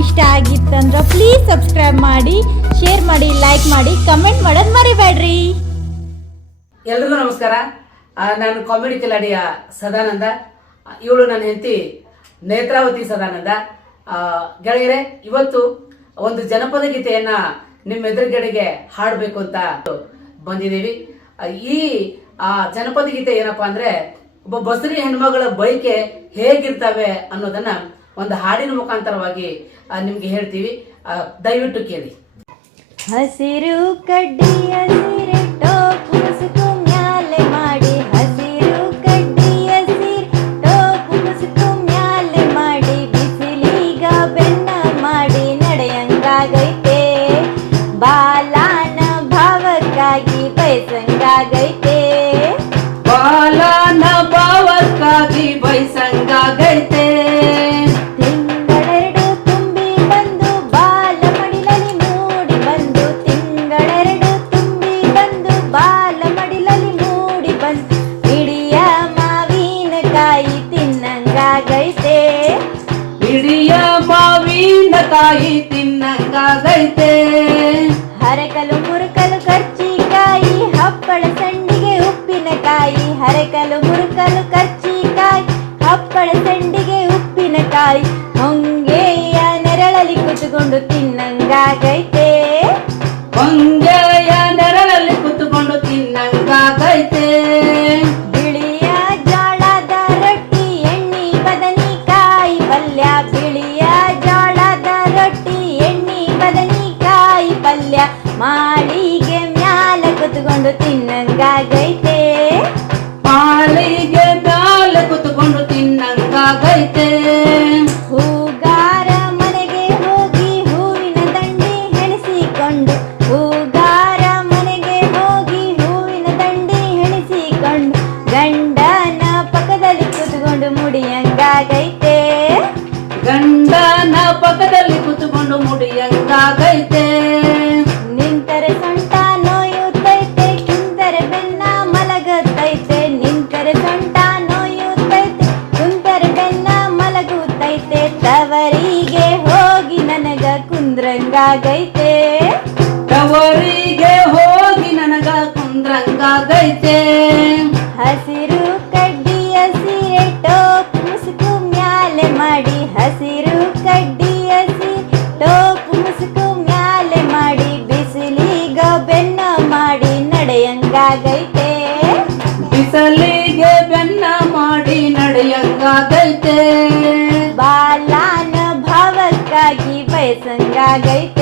ಇಷ್ಟ ಆಗಿತ್ತಂದ್ರೆ please subscribe ಮಾಡಿ, share ಮಾಡಿ, ಲೈಕ್ ಮಾಡಿ, ಕಮೆಂಟ್ ಮಾಡೋದು ಮರಿಬೇಡ್ರಿ. ಎಲ್ರಿಗೂ ನಮಸ್ಕಾರ. ನಾನು ಕಾಮಿಡಿ ಕಿಲಾಡಿಯ ಸದಾನಂದ. ಇವಳು ನನ್ನ ಹೆಂಡತಿ ನೇತ್ರಾವತಿ ಸದಾನಂದ. ಗೆಳೆಯರೆ, ಇವತ್ತು ಒಂದು ಜನಪದ ಗೀತೆಯನ್ನ ನಿಮ್ಮ ಎದುರುಗಡೆಗೆ ಹಾಡಬೇಕು ಅಂತ ಬಂದಿದ್ದೀವಿ. ಈ ಜನಪದ ಗೀತೆ ಏನಪ್ಪಾ ಅಂದ್ರೆ, ಒಬ್ಬ ಬಸರಿ ಹೆಣ್ಮಗಳ ಬಯಕೆ ಹೇಗಿರ್ತವೆ ಅನ್ನೋದನ್ನ ಒಂದು ಹಾಡಿನ ಮುಖಾಂತರವಾಗಿ ನಿಮ್ಗೆ ಹೇಳ್ತೀವಿ. ದಯವಿಟ್ಟು ಕೇಳಿ. ಹಸಿರು ಕಡ್ಡಿಯ ಸೀರೆ ಟೋಪು ಮುಸುಕು ಮ್ಯಾಲೆ ಮಾಡಿ, ಹಸಿರು ಕಡ್ಡಿಯ ಸೀರೆ ಟೋಪು ಮುಸುಕು ಮ್ಯಾಲೆ ಮಾಡಿ, ಬಿಸಿಲೀಗ ಬೆನ್ನ ಮಾಡಿ ನಡೆಯಂಗಾಗೈತೆ, ಬಾಲಾನ ಭಾವಕ್ಕಾಗಿ ಬಯಸಂಗಾಗೈತೆ, ಬಾಲಾನ ಭಾವಕ್ಕಾಗಿ ಬಯಸಂಗಾಗೈತೆ, ತಿಂಗಳೆರಡು ತುಂಬಿ ಬಂದು ಬಾಲ ಮಡಿಲಲ್ಲಿ ಮೂಡಿ ಬಂದು, ತಿಂಗಳೆರಡು ತುಂಬಿ ಬಂದು ಬಾಲ ಮಡಿಲಲ್ಲಿ ಮೂಡಿ ಬಂದು, ಹಿಡಿಯ ಮಾವಿನಕಾಯಿ ತಿನ್ನಂಗಾಗೈತೆ, ಹಿಡಿಯ ಮಾವಿನಕಾಯಿ ತಿನ್ನಂಗಾಗೈತೆ, ಹರಕಲು ಮುರುಕಲು ಕರ್ಚಿಕಾಯಿ ಹಪ್ಪಳ ಸಂಡಿಗೆ ಉಪ್ಪಿನಕಾಯಿ, ಹರಕಲು ಮುರುಕಲು ಕರ್ಚಿಕಾಯಿ ಹಪ್ಪಳ ಸಂಡಿಗೆ ಉಪ್ಪಿನಕಾಯಿ, ಹೊಂಗೆಯ ನೆರಳಲ್ಲಿ ಕುತ್ಕೊಂಡು ತಿನ್ನಂಗಾಗೈತೆ, ಹೊಂಗೆಯ ನೆರಳಲ್ಲಿ ಕುತ್ಕೊಂಡು ತಿನ್ನಂಗಾಗೈತೆ, ಬಿಳಿಯ ಜೋಳದ ರೊಟ್ಟಿ ಎಣ್ಣಿ ಬದನಿಕಾಯಿ ಪಲ್ಯ, ಬಿಳಿಯ ಜೋಳದ ರೊಟ್ಟಿ ಎಣ್ಣಿ ಬದನಿಕಾಯಿ ಪಲ್ಯ, ಮಾಳಿಗೆ ಮ್ಯಾಲ ಕುತ್ಕೊಂಡು ತಿನ್ನಂಗಾಗೈತೆ, ಮಾಳಿಗೆ ಮ್ಯಾಲ ಕುತ್ಕೊಂಡು ತಿನ್ನಂಗಾಗೈತೆ, ಹೂಗಾರ ಮನೆಗೆ ಹೋಗಿ ಹೂವಿನ ದಂಡಿ ಹೆಣಿಸಿಕೊಂಡು, ಹೂಗಾರ ಮನೆಗೆ ಹೋಗಿ ಹೂವಿನ ದಂಡಿ ಹೆಣಿಸಿಕೊಂಡು, ಗಂಡನ ಪಕ್ಕದಲ್ಲಿ ಕುತ್ಕೊಂಡು ಮುಡಿಯಂಗಾಗೈತೆ, ಗಂಡನ ಪಕ್ಕದಲ್ಲಿ ಕುತ್ಕೊಂಡು ಮುಡಿಯಂಗಾಗೈತೆ, ನಿಂತರೆ ಸೊಂಟ ನೋಯುತ್ತೈತೆ, ಕುಂತರೆ ಬೆನ್ನ ಮಲಗುತ್ತೈತೆ, ನಿಂತರೆ ಸೊಂಟ ನೋಯುತ್ತೈತೆ, ಕುಂತರೆ ಬೆನ್ನ ಮಲಗುತ್ತೈತೆ, ತವರಿಗೆ ಹೋಗಿ ನನಗ ಕುಂದ್ರಂಗಾಗೈತೆ, ತವರಿಗೆ ಹೋಗಿ ನನಗ ಕುಂದ್ರಂಗಾಗೈತೆ, ಹಸಿರು ಕಡ್ಡಿಯ ಸೀರೆ ಟೋಪು ಮುಸುಕು ಮ್ಯಾಲೆ ಮಾಡಿ, ಹಸಿರು ಕಡ್ಡಿಯ ಸೀರೆ ಟೋಪು ಮುಸುಕು ಮ್ಯಾಲೆ ಮಾಡಿ, ಬಿಸಿಲಿಗ ಬೆನ್ನ ಮಾಡಿ ನಡೆಯಂಗಾಗೈತೆ, ಬಿಸಲಿಗೆ ಬೆನ್ನ ಮಾಡಿ ನಡೆಯಂಗಾಗೈತೆ, ಬಾಲಾನ ಭಾವಕ್ಕಾಗಿ ಬಯಸಂಗಾಗೈತೆ,